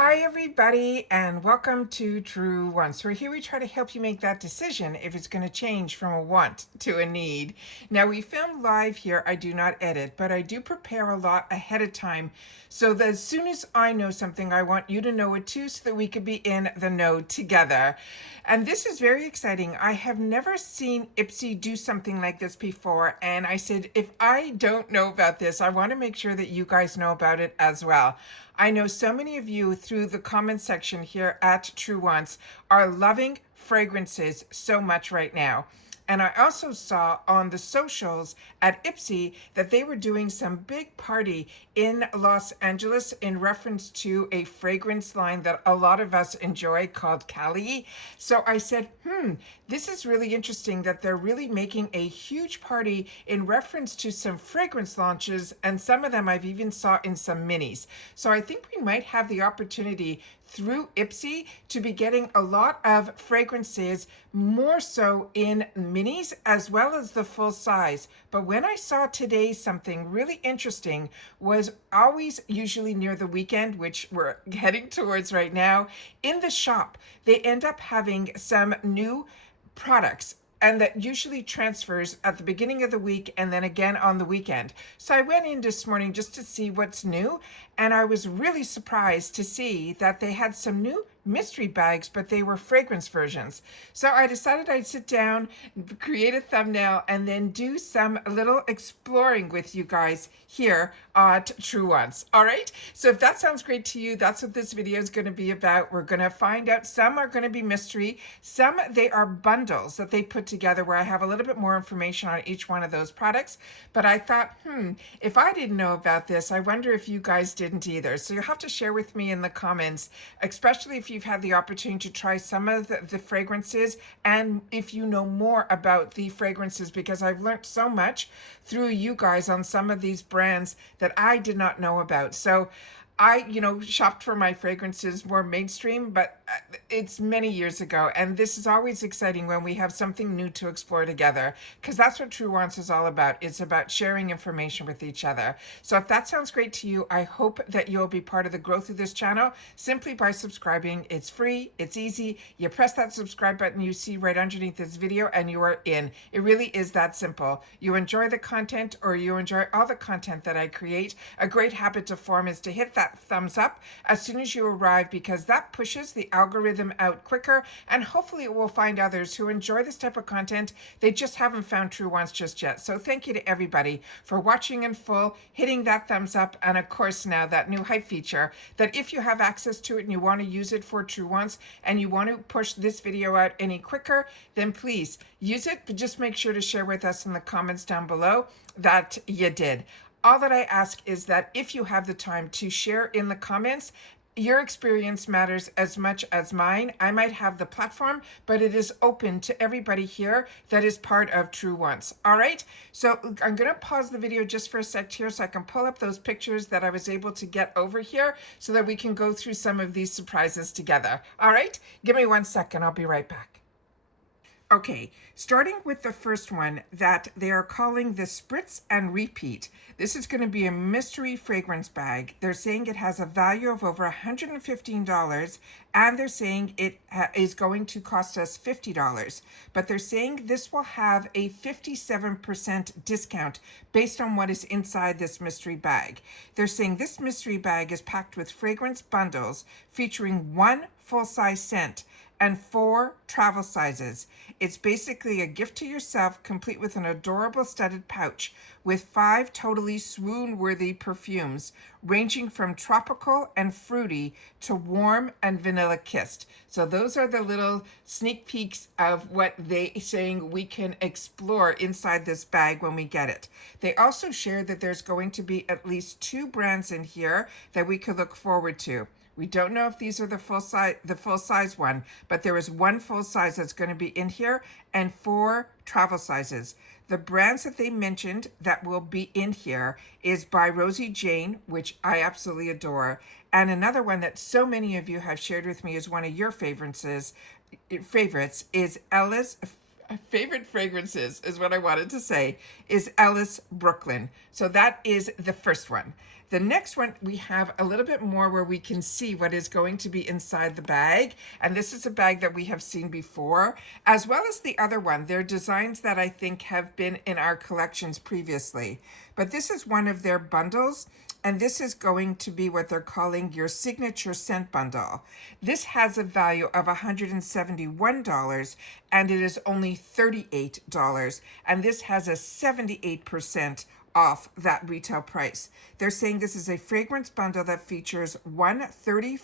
Hi everybody and welcome to True Wants, where here we try to help you make that decision if it's going to change from a want to a need. Now we film live here. I do not edit, but I do prepare a lot ahead of time so that as soon as I know something, I want you to know it too so that we could be in the know together. And this is very exciting. I have never seen IPSY do something like this before, and I said, if I don't know about this, I want to make sure that you guys know about it as well. I know so many of you through the comment section here at TrueWants are loving fragrances so much right now. And I also saw on the socials at IPSY that they were doing some big party in Los Angeles in reference to a fragrance line that a lot of us enjoy called Cali. So I said, this is really interesting that they're really making a huge party in reference to some fragrance launches, and some of them I've even saw in some minis. So I think we might have the opportunity through IPSY to be getting a lot of fragrances, more so in minis as well as the full size. But when I saw today, something really interesting was always usually near the weekend, which we're heading towards right now, in the shop, they end up having some new products, and that usually transfers at the beginning of the week and then again on the weekend. So I went in this morning just to see what's new, and I was really surprised to see that they had some new mystery bags, but they were fragrance versions. So I decided I'd sit down, create a thumbnail, and then do some little exploring with you guys here at TrueWants. All right, so if that sounds great to you, that's what this video is going to be about. We're going to find out, some are going to be mystery, some they are bundles that they put together where I have a little bit more information on each one of those products. But I thought, if I didn't know about this, I wonder if you guys didn't either. So you'll have to share with me in the comments, especially if you've had the opportunity to try some of the fragrances, and if you know more about the fragrances, because I've learned so much through you guys on some of these brands that I did not know about. So I, shopped for my fragrances more mainstream, but it's many years ago. And this is always exciting when we have something new to explore together, because that's what True Wants is all about. It's about sharing information with each other. So if that sounds great to you, I hope that you'll be part of the growth of this channel simply by subscribing. It's free, it's easy. You press that subscribe button you see right underneath this video and you are in. It really is that simple. You enjoy the content, or you enjoy all the content that I create, a great habit to form is to hit that thumbs up as soon as you arrive, because that pushes the algorithm out quicker, and hopefully it will find others who enjoy this type of content. They just haven't found True Wants just yet. So thank you to everybody for watching in full, hitting that thumbs up, and of course now that new hype feature that if you have access to it and you want to use it for True Wants and you want to push this video out any quicker, then please use it, but just make sure to share with us in the comments down below that you did. All that I ask is that if you have the time to share in the comments, your experience matters as much as mine. I might have the platform, but it is open to everybody here that is part of True Wants. All right, so I'm going to pause the video just for a sec here so I can pull up those pictures that I was able to get over here so that we can go through some of these surprises together. All right, give me 1 second. I'll be right back. Okay, starting with the first one that they are calling the Spritz and Repeat. This is going to be a mystery fragrance bag. They're saying it has a value of over $115, and they're saying it is going to cost us $50. But they're saying this will have a 57% discount based on what is inside this mystery bag. They're saying this mystery bag is packed with fragrance bundles featuring 1 full-size scent and 4 travel sizes. It's basically a gift to yourself, complete with an adorable studded pouch with 5 totally swoon-worthy perfumes, ranging from tropical and fruity to warm and vanilla-kissed. So those are the little sneak peeks of what they saying we can explore inside this bag when we get it. They also share that there's going to be at least 2 brands in here that we could look forward to. We don't know if these are the full size one, but there is 1 full size that's going to be in here and 4 travel sizes. The brands that they mentioned that will be in here is by Rosie Jane, which I absolutely adore, and another one that so many of you have shared with me is one of your favorites is Ella's favorite fragrances is what I wanted to say, is Alice Brooklyn. So that is the first one. The next one, we have a little bit more where we can see what is going to be inside the bag. And this is a bag that we have seen before, as well as the other one. They're designs that I think have been in our collections previously. But this is one of their bundles. And this is going to be what they're calling your signature scent bundle. This has a value of $171 and it is only $38. And this has a 78% off that retail price. They're saying this is a fragrance bundle that features one 30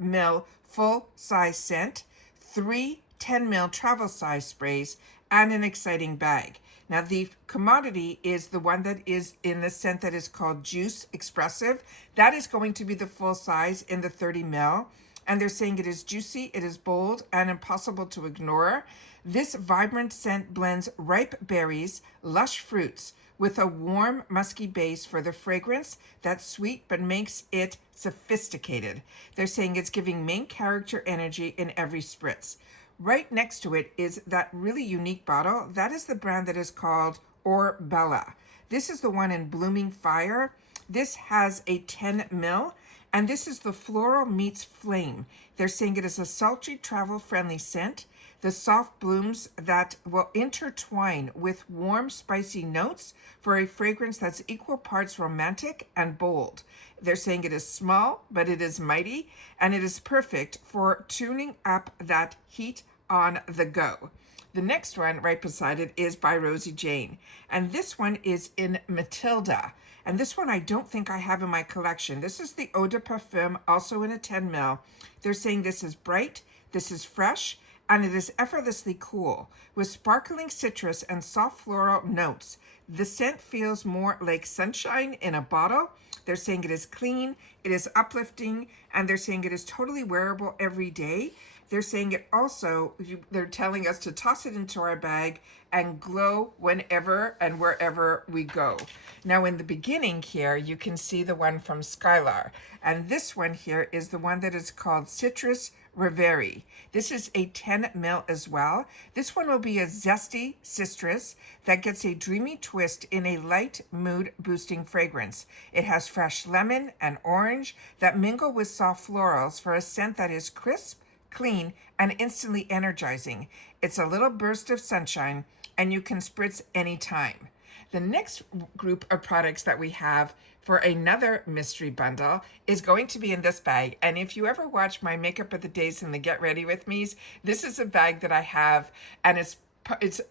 ml full size scent, three 10 ml travel size sprays, and an exciting bag. Now the commodity is the one that is in the scent that is called Juice Expressive. That is going to be the full size in the 30 ml. And they're saying it is juicy, it is bold, and impossible to ignore. This vibrant scent blends ripe berries, lush fruits, with a warm, musky base for the fragrance that's sweet but makes it sophisticated. They're saying it's giving main character energy in every spritz. Right next to it is that really unique bottle. That is the brand that is called Orbella. This is the one in Blooming Fire. This has a 10 ml, and this is the Floral Meets Flame. They're saying it is a sultry, travel-friendly scent. The soft blooms that will intertwine with warm, spicy notes for a fragrance that's equal parts romantic and bold. They're saying it is small, but it is mighty, and it is perfect for tuning up that heat on the go. The next one right beside it is by Rosie Jane, and this one is in Matilda. And this one I don't think I have in my collection. This is the Eau de Perfume, also in a 10 ml. They're saying this is bright, this is fresh, and it is effortlessly cool. With sparkling citrus and soft floral notes, the scent feels more like sunshine in a bottle. They're saying it is clean, it is uplifting, and they're saying it is totally wearable every day. They're saying it also, they're telling us to toss it into our bag and glow whenever and wherever we go. Now in the beginning here, you can see the one from Skylar. And this one here is the one that is called Citrus Reverie. This is a 10 ml as well. This one will be a zesty citrus that gets a dreamy twist in a light mood boosting fragrance. It has fresh lemon and orange that mingle with soft florals for a scent that is crisp, clean, and instantly energizing. It's a little burst of sunshine and you can spritz anytime. The next group of products that we have for another mystery bundle is going to be in this bag. And if you ever watch my Makeup of the Days and the Get Ready With Me's, this is a bag that I have, and it's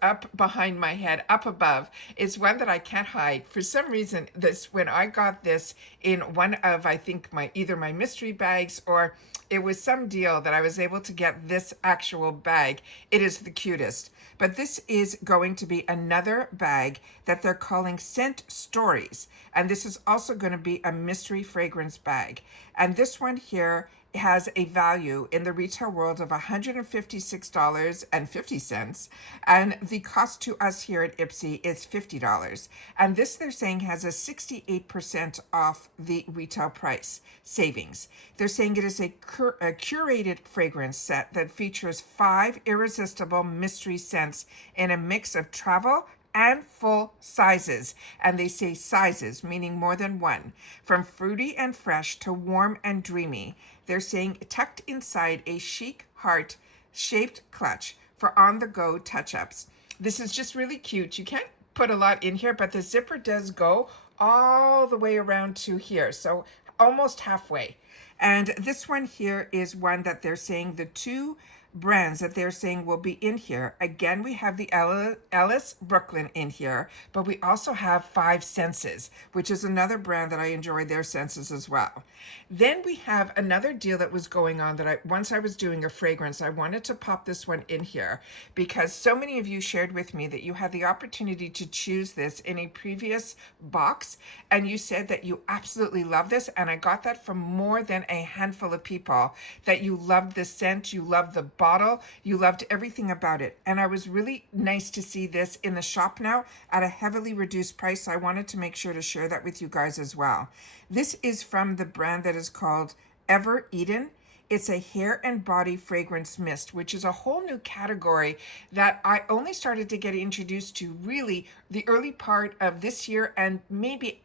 up behind my head, up above. It's one that I can't hide. For some reason, when I got this in one of, I think, either my mystery bags, or it was some deal that I was able to get this actual bag. It is the cutest. But this is going to be another bag that they're calling Scent Stories. And this is also going to be a mystery fragrance bag. And this one here has a value in the retail world of $156.50, and the cost to us here at IPSY is $50. And this, they're saying, has a 68% off the retail price savings. They're saying it is a curated fragrance set that features 5 irresistible mystery scents in a mix of travel and full sizes. And they say sizes, meaning more than one. From fruity and fresh to warm and dreamy. They're saying tucked inside a chic heart-shaped clutch for on-the-go touch-ups. This is just really cute. You can't put a lot in here, but the zipper does go all the way around to here, so almost halfway. And this one here is one that they're saying the 2 brands that they're saying will be in here. Again, we have the Alice Brooklyn in here, but we also have 5 Senses, which is another brand that I enjoy their senses as well. Then we have another deal that was going on that once I was doing a fragrance, I wanted to pop this one in here because so many of you shared with me that you had the opportunity to choose this in a previous box, and you said that you absolutely love this, and I got that from more than a handful of people, that you loved the scent, you loved the bottle, you loved everything about it. And I was really nice to see this in the shop now at a heavily reduced price, so I wanted to make sure to share that with you guys as well. This is from the brand that is called Ever Eden. It's a hair and body fragrance mist, which is a whole new category that I only started to get introduced to really the early part of this year, and maybe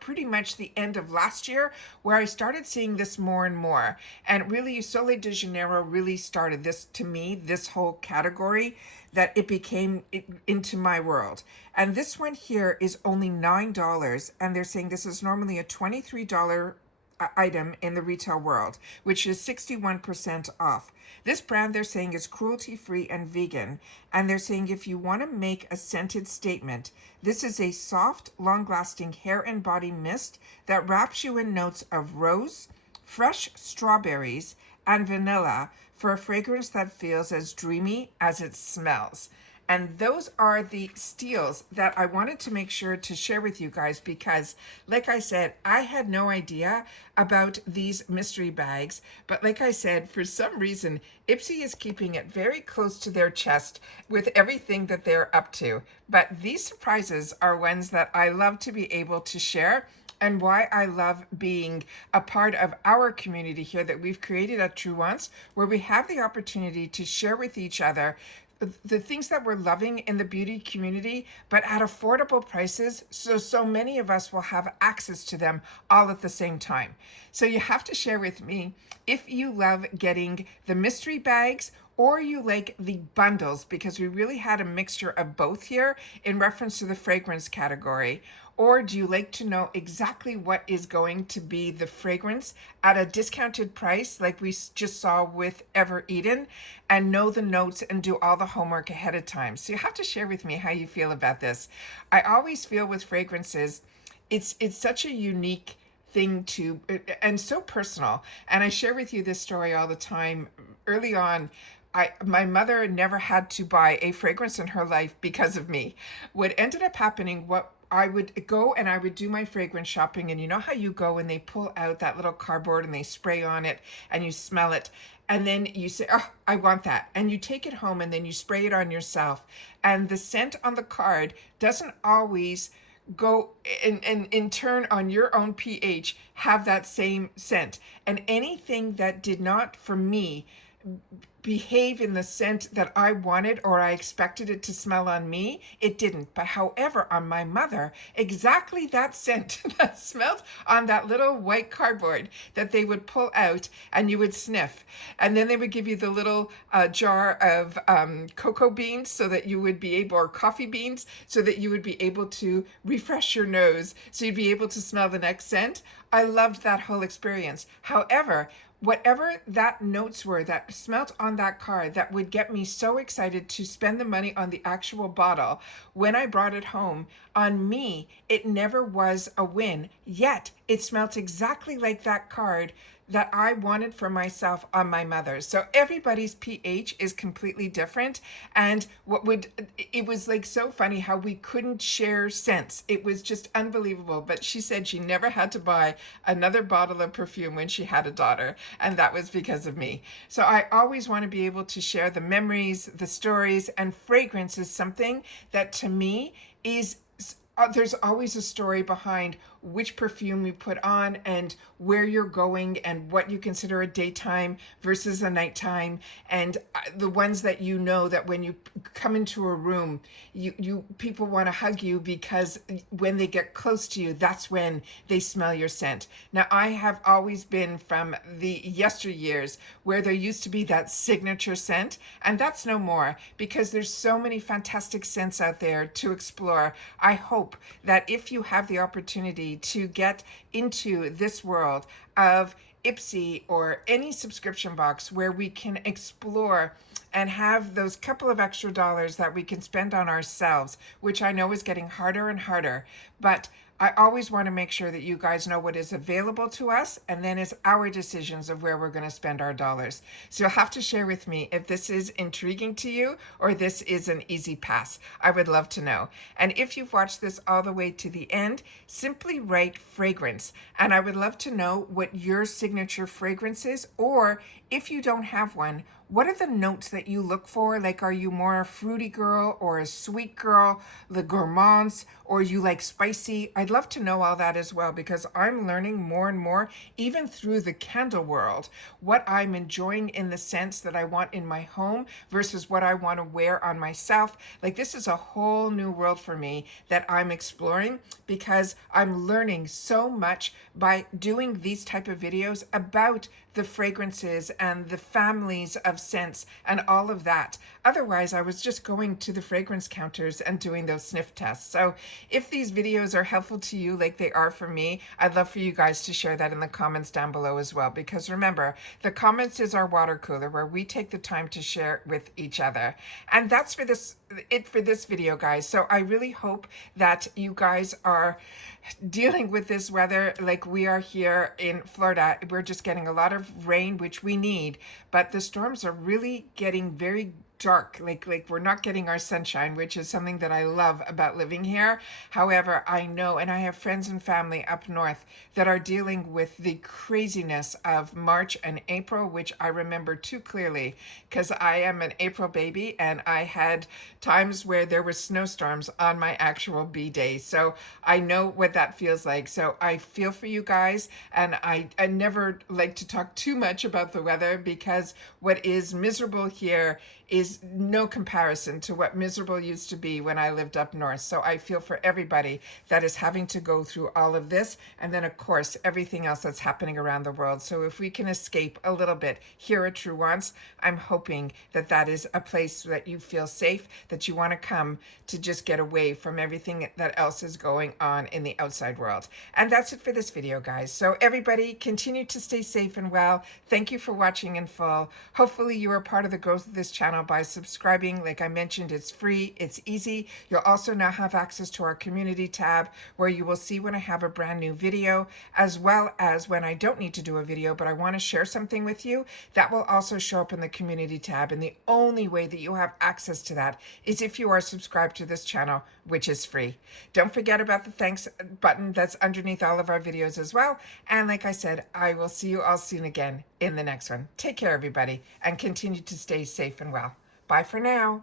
pretty much the end of last year, where I started seeing this more and more. And really, Sole de Janeiro really started this, to me, this whole category, that it became into my world. And this one here is only $9, and they're saying this is normally a $23 item in the retail world, which is 61% off. This brand, they're saying, is cruelty-free and vegan, and they're saying if you want to make a scented statement, this is a soft, long-lasting hair and body mist that wraps you in notes of rose, fresh strawberries, and vanilla for a fragrance that feels as dreamy as it smells. And those are the steals that I wanted to make sure to share with you guys, because like I said, I had no idea about these mystery bags. But like I said, for some reason, IPSY is keeping it very close to their chest with everything that they're up to. But these surprises are ones that I love to be able to share, and why I love being a part of our community here that we've created at TrueWants, where we have the opportunity to share with each other the things that we're loving in the beauty community, but at affordable prices, so many of us will have access to them all at the same time. So you have to share with me if you love getting the mystery bags or you like the bundles, because we really had a mixture of both here in reference to the fragrance category. Or do you like to know exactly what is going to be the fragrance at a discounted price, like we just saw with Ever Eden, and know the notes and do all the homework ahead of time? So you have to share with me how you feel about this. I always feel with fragrances, it's such a unique thing to, and so personal. And I share with you this story all the time. Early on, my mother never had to buy a fragrance in her life because of me. What ended up happening, I would go and I would do my fragrance shopping, and you know how you go and they pull out that little cardboard and they spray on it and you smell it, and then you say, oh, I want that, and you take it home and then you spray it on yourself, and the scent on the card doesn't always go and in turn on your own pH have that same scent. And anything that did not, for me, behave in the scent that I wanted or I expected it to smell on me, it didn't. But however, on my mother, exactly that scent that smelled on that little white cardboard that they would pull out and you would sniff. And then they would give you the little jar of cocoa beans so that you would be able, or coffee beans, so that you would be able to refresh your nose so you'd be able to smell the next scent. I loved that whole experience. However, whatever that notes were that smelt on that card that would get me so excited to spend the money on the actual bottle, when I brought it home, on me, it never was a win. Yet it smelt exactly like that card that I wanted for myself on my mother. So everybody's pH is completely different. And it was like so funny how we couldn't share scents. It was just unbelievable. But she said she never had to buy another bottle of perfume when she had a daughter. And that was because of me. So I always want to be able to share the memories, the stories, and fragrance is something that to me is, there's always a story behind which perfume you put on and where you're going and what you consider a daytime versus a nighttime, and the ones that you know that when you come into a room, people want to hug you because when they get close to you, that's when they smell your scent. Now, I have always been from the yesteryears where there used to be that signature scent, and that's no more because there's so many fantastic scents out there to explore. I hope that if you have the opportunity to get into this world of IPSY or any subscription box where we can explore and have those couple of extra dollars that we can spend on ourselves, which I know is getting harder and harder, but I always want to make sure that you guys know what is available to us, and then it's our decisions of where we're going to spend our dollars. So you'll have to share with me if this is intriguing to you or this is an easy pass. I would love to know. And if you've watched this all the way to the end, simply write fragrance. And I would love to know what your signature fragrance is, or if you don't have one, what are the notes that you look for? Like, are you more a fruity girl or a sweet girl, the gourmands, or you like spicy? I'd love to know all that as well, because I'm learning more and more, even through the candle world, what I'm enjoying in the scents that I want in my home versus what I want to wear on myself. Like, this is a whole new world for me that I'm exploring, because I'm learning so much by doing these type of videos about the fragrances and the families of scents and all of that. Otherwise, I was just going to the fragrance counters and doing those sniff tests. So if these videos are helpful to you like they are for me, I'd love for you guys to share that in the comments down below as well. Because remember, the comments is our water cooler where we take the time to share with each other. And that's for this video, guys. So I really hope that you guys are dealing with this weather like we are here in Florida. We're just getting a lot of rain, which we need, but the storms are really getting very dark. Like we're not getting our sunshine, which is something that I love about living here. However, I know, and I have friends and family up north that are dealing with the craziness of March and April, which I remember too clearly because I am an April baby, and I had times where there were snowstorms on my actual B day. So I know what that feels like. So I feel for you guys, and I never like to talk too much about the weather, because what is miserable here is no comparison to what miserable used to be when I lived up north. So I feel for everybody that is having to go through all of this, and then of course everything else that's happening around the world. So if we can escape a little bit here at TrueWants, I'm hoping that that is a place that you feel safe, that you want to come to just get away from everything that else is going on in the outside world. And that's it for this video, guys. So everybody, continue to stay safe and well. Thank you for watching in full. Hopefully you are part of the growth of this channel by subscribing. Like I mentioned, it's free, it's easy. You'll also now have access to our community tab, where you will see when I have a brand new video, as well as when I don't need to do a video but I want to share something with you. That will also show up in the community tab, and the only way that you have access to that is if you are subscribed to this channel, which is free. Don't forget about the thanks button that's underneath all of our videos as well. And like I said, I will see you all soon again in the next one. Take care, everybody, and continue to stay safe and well. Bye for now.